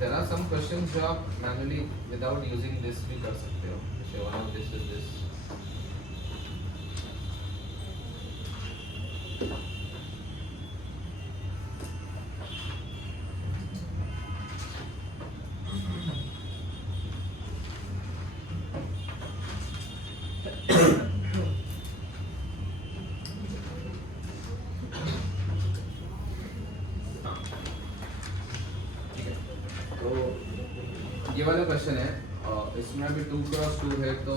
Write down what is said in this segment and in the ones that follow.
there are some questions जो आप manually without using this भी कर सकते हो. जैसे one of this is this. ये वाला क्वेश्चन है, इसमें अभी 2 क्रॉस 2 है, तो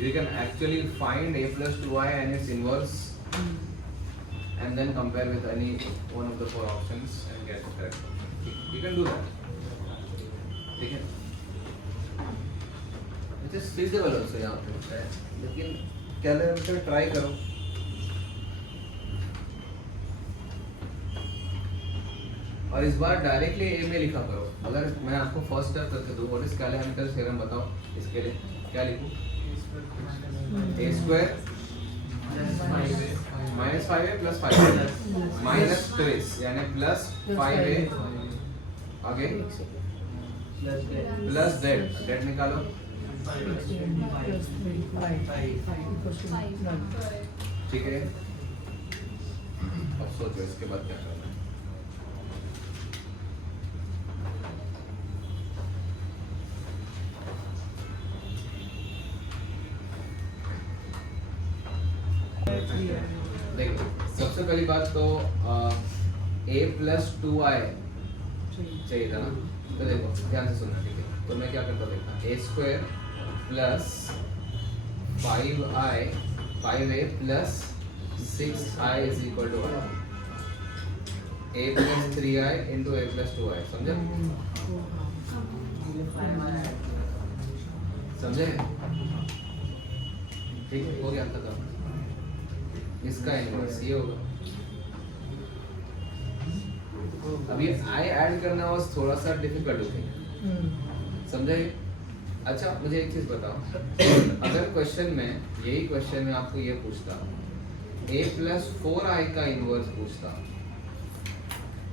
you can actually find a plus 2i and its inverse and then compare with any one of the 4 options and get the correct. You can do that. ठीक है, it is feasible also यहाँ पे, लेकिन calculator try करो. और इस बार directly ए में लिखा करो. अगर मैं आपको फर्स्ट स्टेप करके दूँ, व्हाट इज कैलकुलेटर थ्योरम बताओ, इसके लिए क्या लिखूं? a square minus 5a plus 5a minus 3 यानी प्लस 5a आगे प्लस z निकालो. ठीक है, अब सोचो इसके बाद क्या करना है. देखो, सबसे पहली बात तो a प्लस 2i चाहिए था ना. तो देखो ध्यान से सुनना, ठीक है. तो मैं क्या करता देखा, a square plus 5a plus 6i is equal to 1. a plus 3i into a plus 2i. समझे? समझे? ठीक है, हो गया खत्म. इसका इनवर्स ये होगा. अभी आई ऐड करना was थोड़ा सा डिफिकल्ट होता. समझे? अच्छा, मुझे एक चीज बताओ, अगर क्वेश्चन में यही क्वेश्चन में आपको ये पूछता a प्लस 4i का इनवर्स पूछता,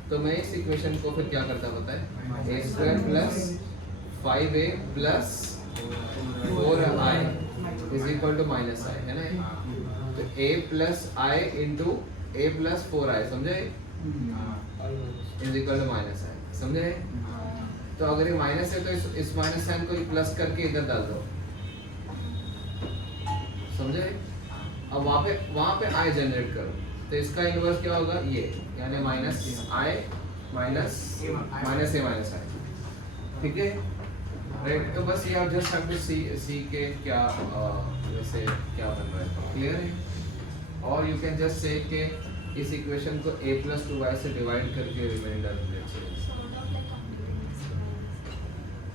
तो मैं इस इक्वेशन को फिर क्या करता पता है, a square plus 5a plus 4i is equal to minus i, है ना. तो a plus i into a plus 4i, समझे, is equal to minus i. समझे? तो अगर ये माइनस है तो इस माइनस साइन को प्लस करके इधर डाल दो. समझे? अब वहाँ पे i जनरेट करो, तो इसका इनवर्स क्या होगा, ये यानी minus i minus a minus i. ठीक है, राइट. तो बस ये आप जस्ट हैव टू सी के क्या वैसे क्या बन रहा है. क्लियर है? और यू कैन जस्ट से के इस इक्वेशन को a प्लस 2y से डिवाइड करके रिमाइंडर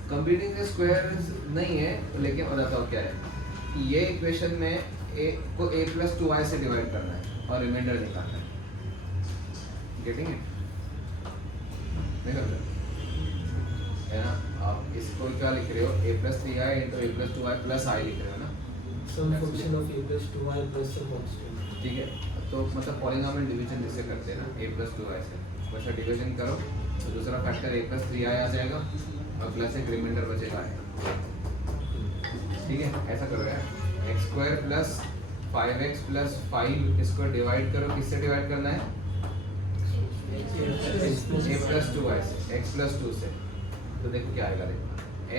कंप्लीटिंग द स्क्वायर नहीं है, लेकिन बताता हूँ क्या है. ये इक्वेशन में a को a प्लस 2y से डिवाइड करना है और रिमाइंडर निकालना है. Getting it? निकल है ना. आप इसको क्या लिख रहे हो, a plus 3i into a plus 2y plus i लिख रहे हो ना. Sum function of a plus 2y plus the constant. ठीक है, तो मतलब पॉलिनोमियल डिवीजन जिसे करते हैं ना, a प्लस 2y से, वैसा डिवीजन करो तो दूसरा फैक्टर a प्लस 3i आ जाएगा और प्लस एक रिमाइंडर बचेगा है. ठीक है, ऐसा करो यार. x square plus 5x plus 5 इसको डिवाइड करो, किससे डिवाइड करना है, a प्लस 2y से, x प्लस 2 से. तो देखो क्या आएगा, देखो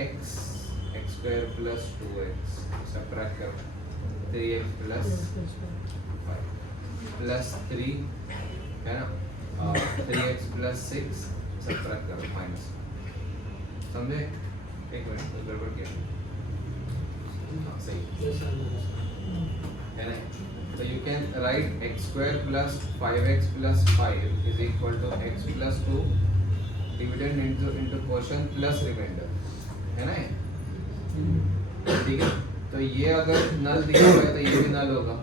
x square plus 2x subtract करो, 3x प्लस 5 प्लस 3 है ना, 3x प्लस 6 सबट्रैक्ट करो माइनस. समझे? एक मिनट, तो गड़बड़ किया. हाँ सही है ना. तो you can write x square plus 5x plus 5 is equal to x plus 2 dividend into quotient plus remainder, है ना. ठीक है, तो ये अगर नल दिया हुआ है तो ये भी नल होगा.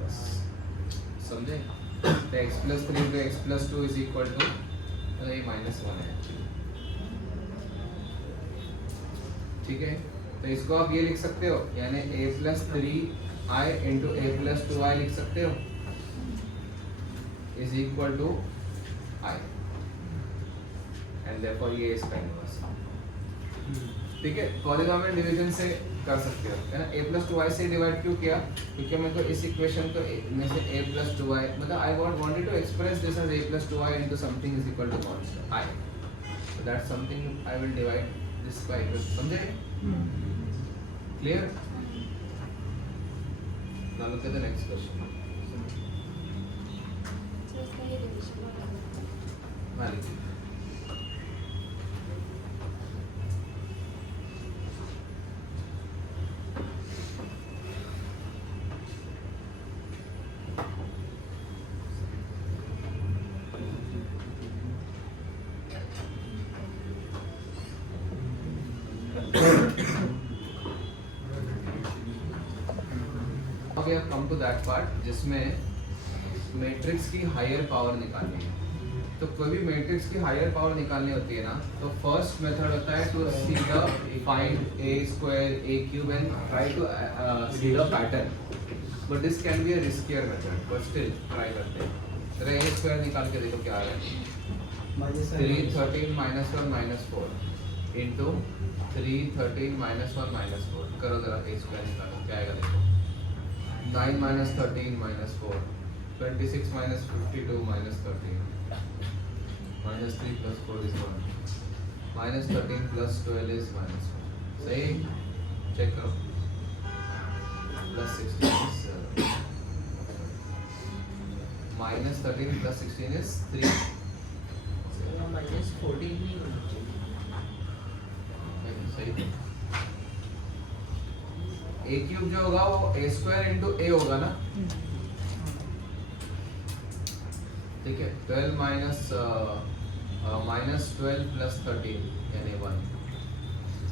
बस समझे? तो x प्लस 3 पे x plus 2 is equal to, तो ये माइनस 1 है. ठीक है, तो इसको आप ये लिख सकते हो, यानी a plus 3i into a plus 2i लिख सकते हो is equal to i, and therefore ये इसका इनवर्स है। ठीक है, पॉलीनॉमियल डिवीजन से कर सकते हो, है ना। a plus 2i से डिवाइड क्यों किया? क्योंकि मेरे को इस इक्वेशन को में से a plus 2i मतलब I wanted to express this as a plus 2i into something is equal to constant i, so that's something I will divide this by equal, समझे? Clear? Now look at the next question. हाँ लिखिए। Okay, अब come to that part जिसमें matrix की higher power निकालनी है। तो कोई भी मैट्रिक्स की हायर पावर निकालनी होती है ना, तो फर्स्ट मेथड होता है to see the find a square a cube and try to see the pattern, but this can be a riskier method, but still try करते हैं। जरा a स्क्वायर निकाल के देखो क्या आ रहा है। 3 13 minus 1 minus 4 into 3 13 minus 1 minus 4 करो जरा a स्क्वायर निकालो क्या आएगा देखो। 9 minus 13 minus 4 26 minus 52 minus 13 minus 3 plus 4 is 1 minus 13 plus 12 is minus 1 सही चेक करो plus 16 is minus 13 plus 16 is 3 minus 14 नहीं होना चाहिए। सही a क्यूब जो होगा वो a स्क्वायर इंटू a होगा ना, ठीक है। 12 माइनस 12 प्लस 13 यानी 1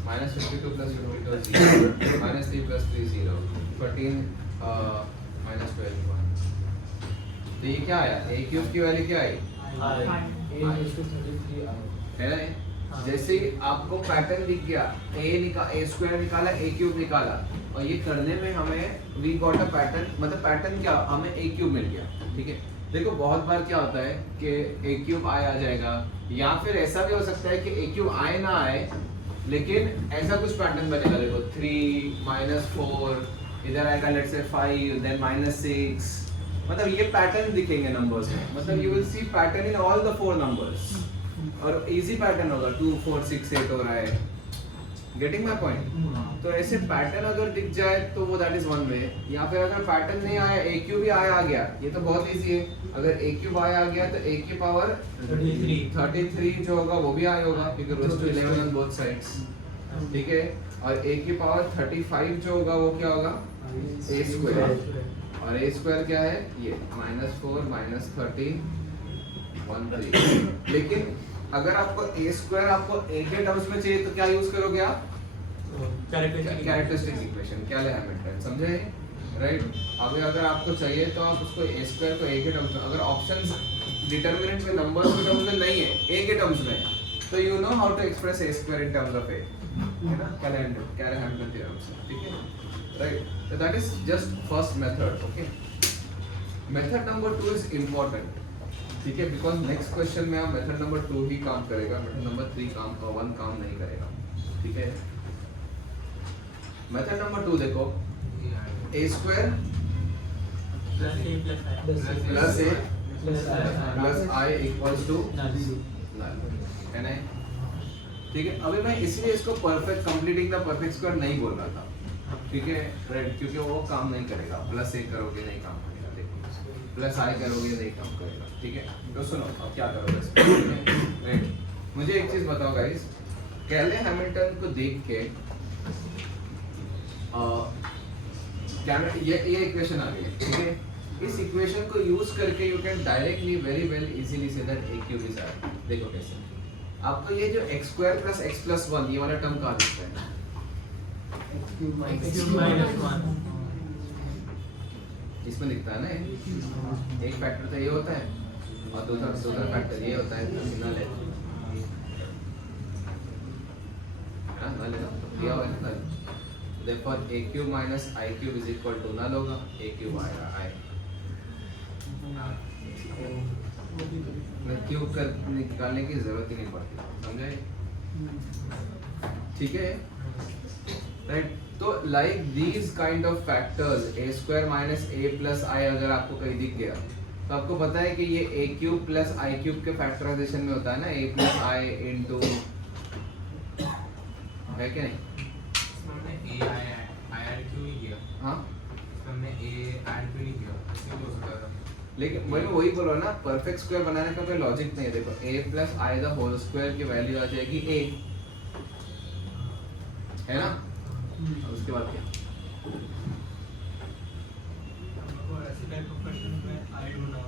minus 52 plus 52 0 minus 3 plus 3 0 14 minus 12 1। तो ये क्या आया? a क्यूब की वैल्यू क्या आई? है ना। जैसे ही आपको पैटर्न दिख गया, a स्क्वायर निकाला a क्यूब निकाला, और ये करने में हमें वी गॉट अ पैटर्न, मतलब पैटर्न क्या, हमें a क्यूब मिल गया। ठीक है, देखो बहुत बार क्या होता है कि a क्यूब आए आ जाएगा, या फिर ऐसा भी हो सकता है कि a क्यूब आए ना आए, लेकिन ऐसा कुछ पैटर्न बनेगा। देखो 3 माइनस 4 इधर आएगा, लेट्स से 5 देन माइनस 6, मतलब ये पैटर्न दिखेंगे नंबर्स में, मतलब you will see pattern in all the 4 numbers, और इजी पैटर्न होगा 2 4 6 8 हो रहा है। Getting my point? तो ऐसे पैटर्न अगर दिख जाए तो वो दैट इज वन वे, या फिर अगर पैटर्न नहीं आया, a क्यूब भी आया आ गया, ये तो बहुत इजी है। अगर a क्यूब आया आ गया तो a की पावर 33 जो होगा वो भी आया होगा, क्योंकि roots to 11 on both sides. ठीक है, और a की पावर 35 जो होगा वो क्या होगा? a स्क्वायर, और a स्क्वायर क्या है? ये -4 -13 13। लेकिन अगर आपको a स्क्वायर आपको a के टर्म्स में चाहिए तो क्या यूज करोगे आप? कैरेक्टरिस्टिक इक्वेशन, क्या ले हैमिल्टन, समझे? राइट। अभी अगर आपको चाहिए तो आप उसको a स्क्वायर को a के टर्म्स में, अगर ऑप्शंस डिटरमिनेंट में नंबर्स के टर्म्स में नहीं है, a के टर्म्स में, तो you know how to express a square in terms of a, है ना, कैरे-हैमिल्टन थ्योरम से। ठीक है, right. So that is just first method, okay? Method number 2 is important, ठीक है, because next question में आप method number 2 ही काम करेगा, method number 3 1 काम नहीं करेगा, ठीक है। Method number 2 देखो, a square plus a plus I equals to null, है ना? ठीक है, अभी मैं इसलिए इसको perfect completing the perfect square नहीं बोल रहा था, ठीक है, राइट, क्योंकि वो काम नहीं करेगा। प्लस ए करोगे नहीं काम करेगा, देखो प्लस आई करोगे नहीं काम करेगा। ठीक है, तो सुनो अब क्या करोगे, राइट। मुझे एक चीज बताओ गाइस, कैले हैमिल्टन को देख के ये इक्वेशन आ गई है, ठीक है। इस इक्वेशन को यूज करके you can directly very well easily say that a cube is r। देखो कैसे, आपको ये जो x square plus x plus 1 ये वाला टर्म कहाँ दिखता है? इसमें दिखता है ना, एक फैक्टर तो ये होता है और दूसरा फैक्टर ये होता है, नल है ना, नल है ना, दिया हुआ है null. Therefore a cube minus i cube is equal to null होगा, a क्यूब आएगा i। क्यूब कर निकालने की जरूरत ही नहीं पड़ती, समझे? ठीक है, राइट? तो like these kind of factors A square minus A plus I अगर आपको कहीं दिख गया तो आपको पता है कि ये ए क्यूब प्लस आई क्यूब के फैक्टराइजेशन में होता है ना, ए प्लस आई इंटू, है क्या नहीं? हमने ए आई ऐड क्यों नहीं किया? हाँ, हमने ए ऐड क्यों नहीं किया? क्यों हो सकता था? लेकिन मैं वही बोल रहा हूँ ना, परफेक्ट स्क्वायर बनाने का कोई लॉजिक नहीं है। देखो a plus i the whole square की वैल्यू आ जाएगी a, है ना? अब उसके बाद क्या? और ऐसे टाइप ऑफ क्वेश्चन में आई ढूंढा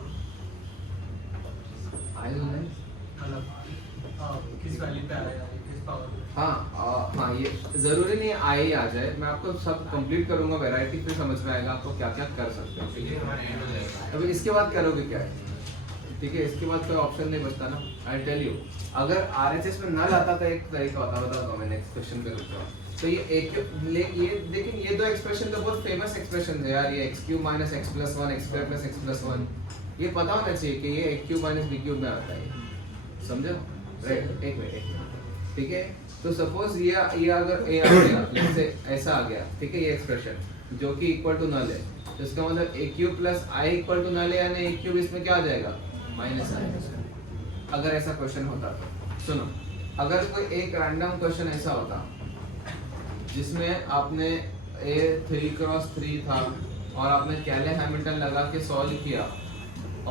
आई डोंट नो। मतलब किस वैल्यू पे आएगा, किस पावर पे। हाँ, ये जरूरी नहीं आई आ जाए, मैं आपको सब कंप्लीट करूंगा, वैरायटी फिर समझ में आएगा आपको क्या क्या कर सकते हो। ठीक ये है, हमारे एंड हो जाएगा। अभी इसके बाद करोगे क्या है? ठीक है, इसके बाद कोई ऑप्शन नहीं बचता ना। आई टेल यू, अगर आरएचएस में नल आता तो एक तरीका होता, बताऊंगा मैं नेक्स्ट क्वेश्चन पे रुक जाओ। तो ये एक ये लेकिन ये दो एक्सप्रेशन तो बहुत फेमस एक्सप्रेशन है यार, ये x cube minus x plus 1 x square plus x plus 1, ये पता होना चाहिए कि ये a cube minus b cube में आता है, समझो? राइट, एक मिनट, ठीक है? तो सपोज ये अगर a आ गया, जैसे ऐसा आ गया, ठीक है, ये एक्सप्रेशन जो कि इक्वल टू नल है, तो इसका मतलब a cube plus i equal to null है, यानी a क्यूब इसमें क्या आ जाएगा? Minus i। अगर ऐसा क्वेश्चन होता तो सुनो, अगर कोई एक रैंडम क्वेश्चन ऐसा होता जिसमें आपने a 3x3 था और आपने कैले हैमिल्टन लगा के सॉल्व किया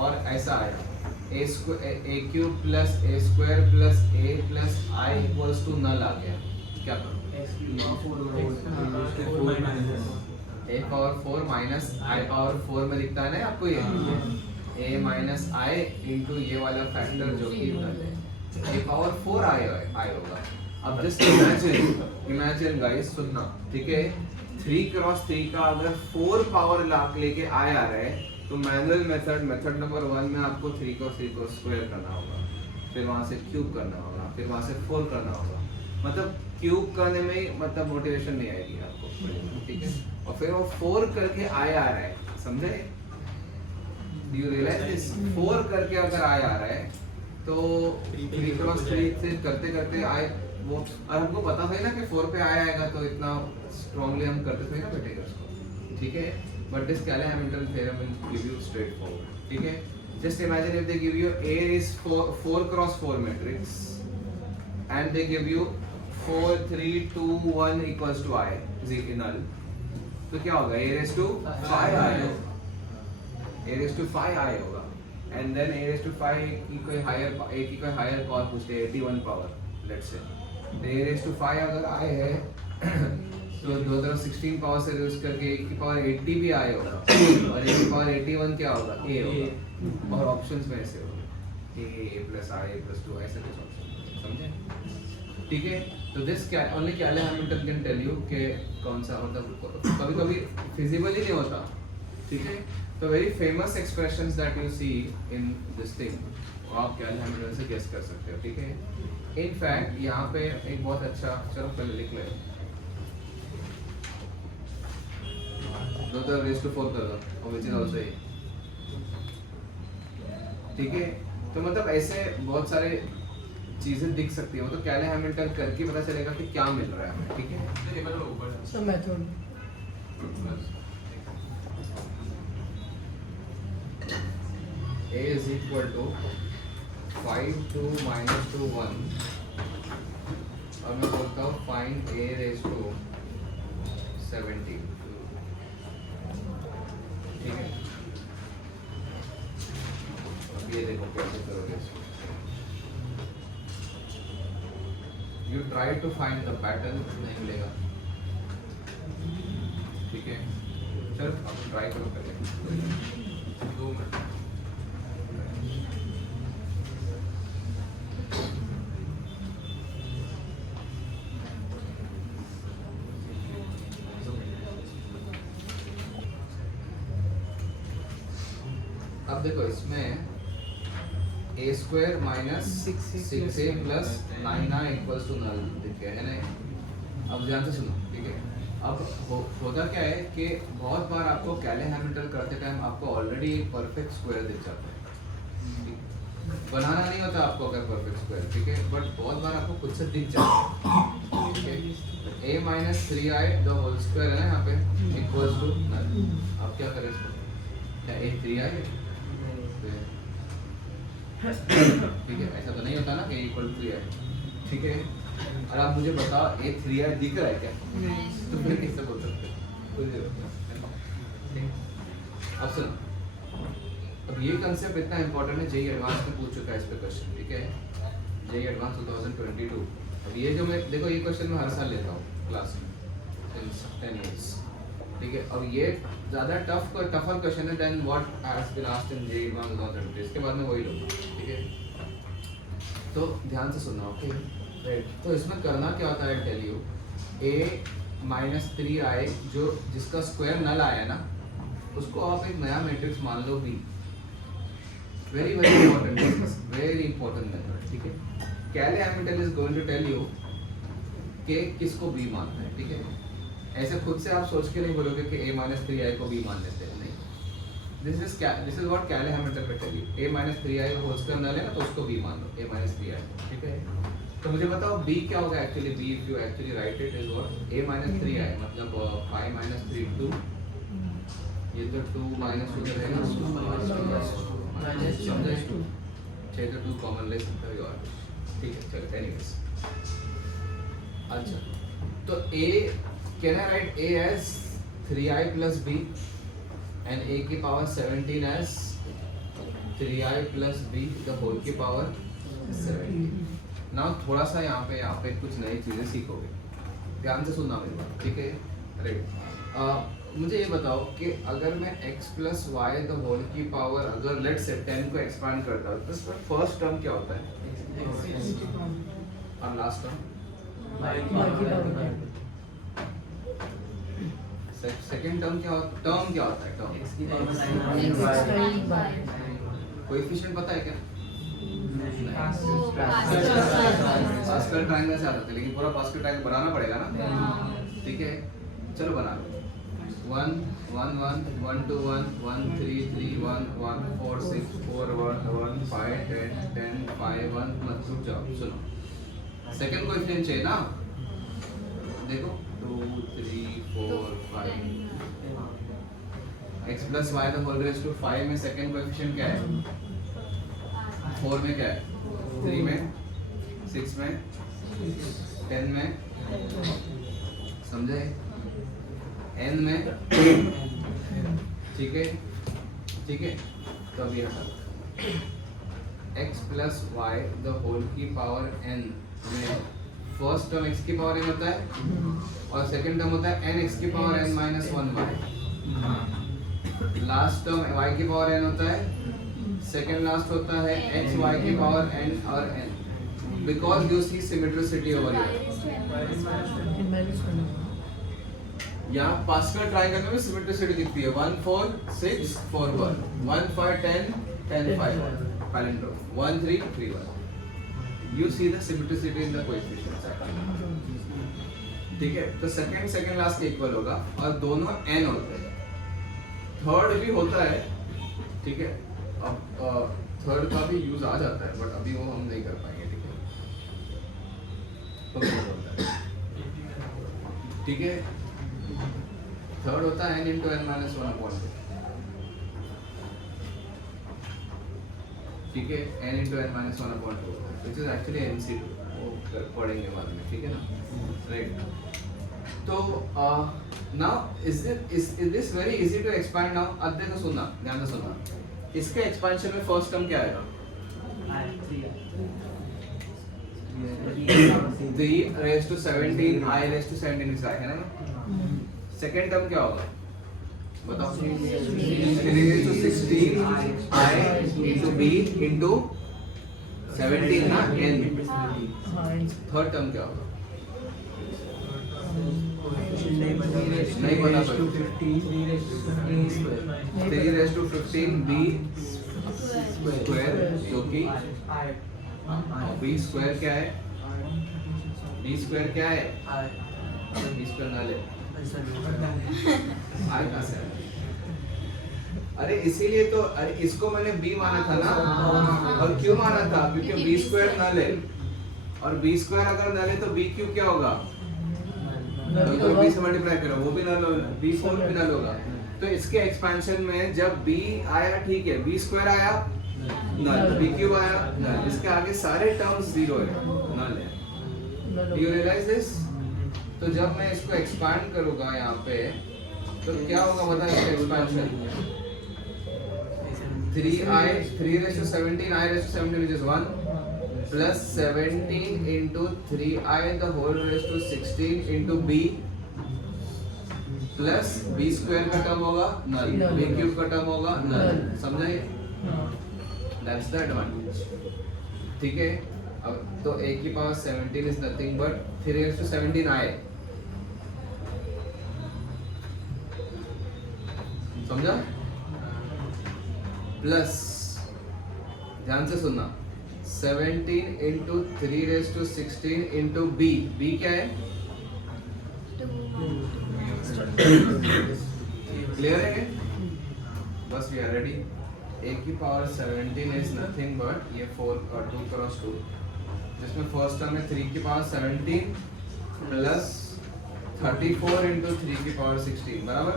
और ऐसा आया a cube plus a square plus a plus i equals to null आ गया, क्या करो? a power 4 minus i power 4 में दिखता है ना आपको ये a माइनस i इंटू ये वाला फैक्टर जो कि नल है, a पावर 4 i होगा। अब जस्ट इमेजिन गाइस, सुनना, ठीक है? 3x3 का अगर 4 पावर लेके i आ रहा है तो मैनुअल मेथड नंबर 1 में आपको 3x3 को स्क्वायर करना होगा, फिर वहां से क्यूब करना होगा, फिर वहां से 4 करना होगा। मतलब क्यूब करने में ही मतलब मोटिवेशन नहीं आएगी आपको, ठीक है? और फिर वो 4 करके i आ रहा है, समझे? Do you realise this? 4 करके अगर i आ रहा है तो 3x3 से करते करते i वो, और हमको पता था ना कि 4 पे आएगा तो इतना स्ट्रांगली हम करते थे ना बेटे उसको, ठीक है? बट दिस कैले Hamilton theorem will give you straight forward, ठीक है? Just imagine if they give you A is 4x4 matrix and they give you 4 3 2 1 equals to I is null, तो क्या होगा? A raised to 5i, A raised to 5i होगा, and then A raised to 5 की कोई higher power पूछते हैं 81 power, let's say A raised to 5 अगर i है तो दो तरफ 16 पावर से रेड्यूस करके a की पावर 80 भी i होगा और a की पावर 81 क्या होगा? a होगा। और ऑप्शंस में ऐसे होगा a प्लस i प्लस 2 ऐसे कुछ ऑप्शन, समझे? ठीक है, तो दिस ओनली कैले हैमिल्टन कैन टेल यू कि कौन सा, मतलब कभी-कभी फिजिबल ही नहीं होता, ठीक है? तो very famous expressions that you see in this thing, आप कैले हैमिल्टन से गेस कर सकते हो, ठीक है? इनफैक्ट यहाँ पे एक बहुत अच्छा, चलो पहले लिख ले, 2 तो रेज़ टू 4 कर दो और विच इज आल्सो a, ठीक है? तो मतलब ऐसे बहुत सारे चीजें दिख सकती है, मतलब कैले हैमिल्टन करके पता चलेगा कि क्या मिल रहा है हमें, ठीक है? ये टेबल ऊपर सब method a is equal to 5 2 minus 2 1 और मैं बोलता हूँ find a raised to 70, ठीक है? अब ये देखो कैसे करोगे इसको, you try to find the pattern, नहीं मिलेगा, ठीक है? चलो अब ट्राई करो पहले 2 मिनट। अब देखो इसमें a square minus 6a plus 9i equals to null दिख गया है ना? अब ध्यान से सुनो, ठीक है? अब होता क्या है कि बहुत बार आपको कैले हैमिल्टन करते टाइम आपको ऑलरेडी परफेक्ट स्क्वायर दिख जाता है, बनाना नहीं होता आपको अगर परफेक्ट स्क्वायर, ठीक है, बट बहुत बार आपको खुद से दिख जाता है, ठीक है। a minus 3i the whole square है ना यहाँ पे इक्वल्स टू नल। अब क्या करें इसको, क्या a 3i है, ठीक है, ऐसा तो नहीं होता ना कि इक्वल टू 3i, ठीक है। और आप मुझे बताओ a 3i दिख रहा है क्या, तो फिर कैसे बोल सकते हैं, कोई जरूरत नहीं। अब सुनो, अब ये कंसेप्ट इतना इंपॉर्टेंट है, जेई एडवांस में पूछ चुका है इस पे क्वेश्चन, ठीक है, जेई एडवांस 2022। अब ये जो मैं देखो ये क्वेश्चन मैं हर साल लेता हूँ क्लास में सिंस 10 इयर्स, ठीक है। अब ये ज़्यादा टफर क्वेश्चन है then what has been asked in JEE advanced 2022, इसके बाद में वही लूँगा, ठीक है। तो ध्यान से सुनना, ओके राइट। तो इसमें करना क्या होता है, tell you, a minus 3i जो जिसका स्क्वायर नल आया ना, उसको आप एक नया मैट्रिक्स मान लो b। Very very important, very important method, ठीक है। Cayley Hamilton is going to tell you कि किसको b मानना है, ठीक है। ऐसे खुद से आप सोच के नहीं बोलोगे कि a माइनस 3i को b मान लेते हैं, नहीं। This is what Cayley Hamilton will tell you, a minus 3i whole square null है ना, तो उसको b मान लो, a माइनस 3i, ठीक है। तो मुझे बताओ b क्या होगा actually, b if you actually right it is what a minus 3i मतलब 5 माइनस 3 2, ये तो 2 माइनस 2 रहेगा, समझे, 6 तो 2 कॉमन ले सकते हो यार, ठीक है, चलो एनीवेज। अच्छा, तो a can I right a as 3i plus b and a की power 17 as 3i plus b the whole की पावर 17। नाउ थोड़ा सा यहाँ पे कुछ नई चीजें सीखोगे, ध्यान से सुनना मेरी बात, ठीक है, राइट। मुझे ये बताओ कि अगर मैं x plus y the whole की पावर अगर लेट्स से 10 को एक्सपांड करता हूँ तो इसका फर्स्ट टर्म क्या होता है और लास्ट टर्म, सेकंड टर्म क्या होता है, टर्म कोएफिशिएंट पता है क्या, पास्कल ट्रायंगल से आता है, लेकिन पूरा पास्कल ट्रायंगल बनाना पड़ेगा ना, ठीक है, चलो बना लो। 1 1 1 1 2 1 1 3 3 1 1 4 6 4 1 1 5 10 10 5 1 मत रुक जाओ, सुनो सेकंड कोएफिशिएंट चाहिए ना, देखो 2 3 4 5 x plus y the whole raise to 5 में सेकंड कोएफिशिएंट क्या है, 4 में क्या है, 3 में 6 में 10 में, समझे, n में, ठीक है, ठीक है। तो अब यहाँ x plus y the whole की पावर n में फर्स्ट टर्म x की पावर n होता है और सेकंड टर्म होता है n x की power n minus 1y, last term y की पावर n होता है, सेकंड लास्ट होता है x y की पावर n और n, because you see symmetricity over here. यहाँ पास्कल ट्रायंगल में भी सिमेट्रिसिटी दिखती है, 1 4 6 4 1 1 5 10 10 5 palindrome 1 3 3 1, you see the symmetricity in the coefficients, ठीक है। तो सेकंड लास्ट के इक्वल होगा और दोनों n होते हैं, थर्ड भी होता है, ठीक है। अब थर्ड का भी यूज आ जाता है बट अभी वो हम नहीं कर पाएंगे, ठीक है, तो होता है, ठीक है। थर्ड होता है n into n minus 1 upon 2, ठीक है, n into n minus 1 upon 2 which is actually NC2, वो पढ़ेंगे बाद में, ठीक है ना, राइट। तो now is this very easy to expand now, अब देखो सुनना, ध्यान से सुनना, इसके एक्सपेंशन में फर्स्ट टर्म क्या आएगा, 3 raised to 17 I raised to 17 is है ना, सेकेंड टर्म क्या होगा बताओ, 3 raised to 16 I into b into 17 ना n, थर्ड टर्म क्या होगा, नहीं पता, 3 raised to 15 b स्क्वायर जो कि b स्क्वायर क्या है, b स्क्वायर क्या है, b स्क्वायर ना ले, आए कहाँ से, अरे इसीलिए तो, अरे इसको मैंने b माना था ना, और क्यों माना था? क्योंकि b स्क्वायर नल है, और b स्क्वायर अगर नल है तो b क्यूब क्या होगा? तो b से मल्टीप्लाई करो, वो भी नल होगा, b फोर भी नल होगा। तो इसके एक्सपेंशन में जब b आया ठीक है, b स्क्वायर आया नल, b क्यूब आया नल, इसके आगे सारे टर्म्स जीरो है, नल है। Do you realise this? तो जब मैं इसको एक्सपांड करूंगा यहाँ पे तो क्या होगा बता, इसका expansion 3i 3 raised to 17 I raised to 17 which is 1 plus 17 into 3i the whole raised to 16 into b plus b square का टर्म होगा नल, b क्यूब का टर्म होगा नल, समझे? That's the advantage, ठीक है? अब तो a की power 17 is nothing but 3 raised to 17i, समझा? प्लस ध्यान से सुनना 17 into 3 raised to 16 into b, b क्या है? क्लियर है? बस वी आर रेडी। a की पावर 17 is nothing but ये 4 और 2 क्रॉस 2, जिसमें फर्स्ट टर्म है 3 की पावर 17 प्लस 34 into 3 की पावर 16 बराबर।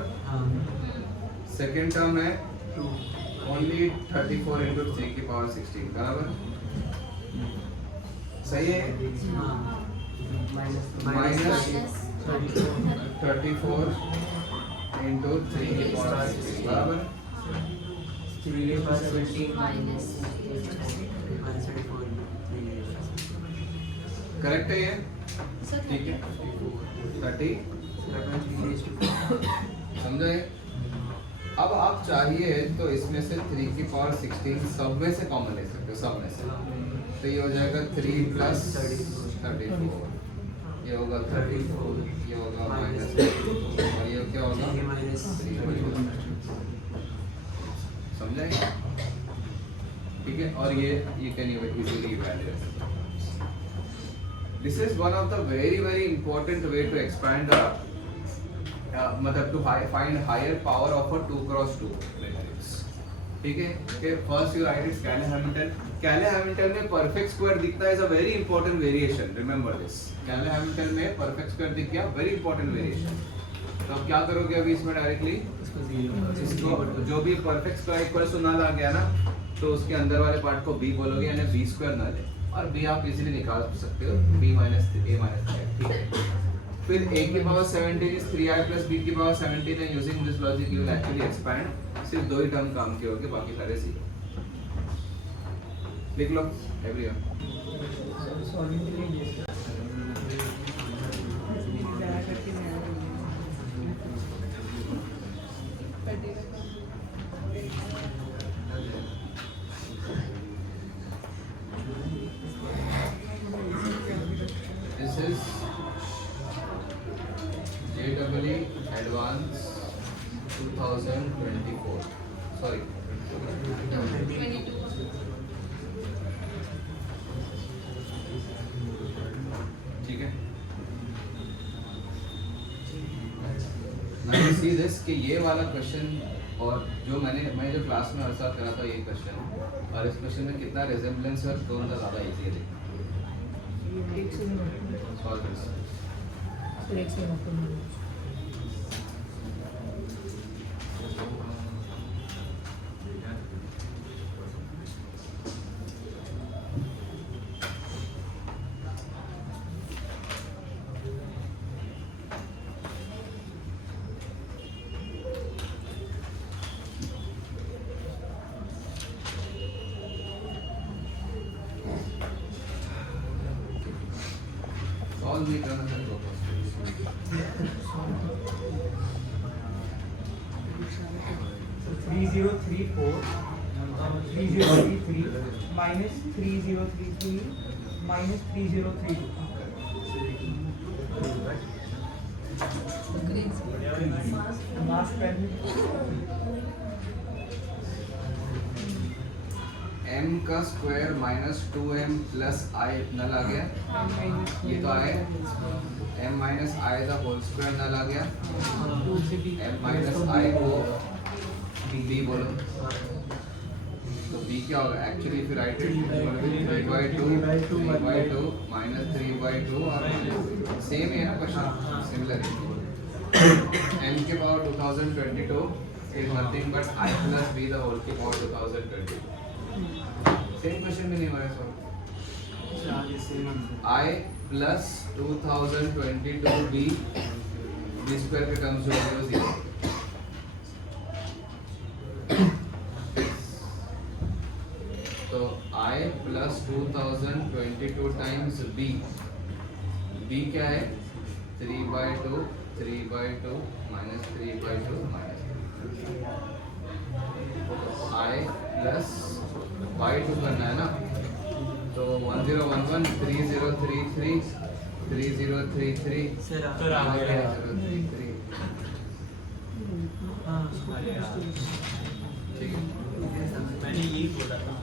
सेकेंड टर्म है only 34 into 3 की पावर 16 बराबर, सही है? माइनस 34 into 3 की पावर 16 बराबर, 3 की पावर 17 माइनस करेक्ट है ये? सर ठीक है, 30 समझे? अब आप चाहिए तो इसमें से 3 की पावर 16 सब में से कॉमन ले सकते हो, सब में से, तो ये हो जाएगा 3 प्लस 34, ये होगा 34, ये होगा माइनस 34, और ये क्या होगा? 3, समझे? ठीक है, और ये can easily evaluate. This is one of the very important way to expand मतलब to find higher power of a 2 cross 2 matrix, ठीक है? Okay, first you write it Cayley-Hamilton. Cayley-Hamilton में perfect square दिखता है is a very important variation, remember this. Cayley-Hamilton में perfect square दिख गया, very important variation. तो अब क्या करोगे अभी इसमें डायरेक्टली इसको जो भी perfect square equal to null आ गया ना, तो उसके अंदर वाले पार्ट को b बोलोगे, यानी b स्क्वायर नल है, और b आप इजीली निकाल सकते हो, b माइनस a माइनस, ठीक है? फिर a की power 17 is 3i plus b की पावर 17 है, using this logic you will actually expand, सिर्फ दो ही टर्म काम के होंगे, बाकी सारे सीखो। लिख लो everyone. This is JEE Advance 2024, sorry 22 ठीक है? Now you see this कि ये वाला क्वेश्चन और जो मैं जो क्लास में हर साल करा था ये क्वेश्चन, और इस क्वेश्चन में कितना रिजेम्बलेंस है, कौन सा ज़्यादा इजी है देखना। Solve this. Solve the internal purpose. 3034 3033 minus 3033 minus 3032. Mass pen. m का square minus 2m plus i null आ गया, ये तो आए m minus i the whole square null आ गया, m माइनस i को बी बोलो तो बी क्या होगा actually if you write it 3/2 minus 3/2 और सेम है ना क्वेश्चन सिमिलर है n के power 2022 is nothing but I plus b the whole के पावर 2022 सेम क्वेश्चन में नहीं हुआ है sir I plus 2022b b square के टर्म्स जो है वो 0 तो I plus 2022 times b b क्या है 3/2 minus 3/2 minus I plus y2 करना है ना तो 1011 3033 3033 सर आ गया 033 हाँ ठीक है मैंने यही बोला था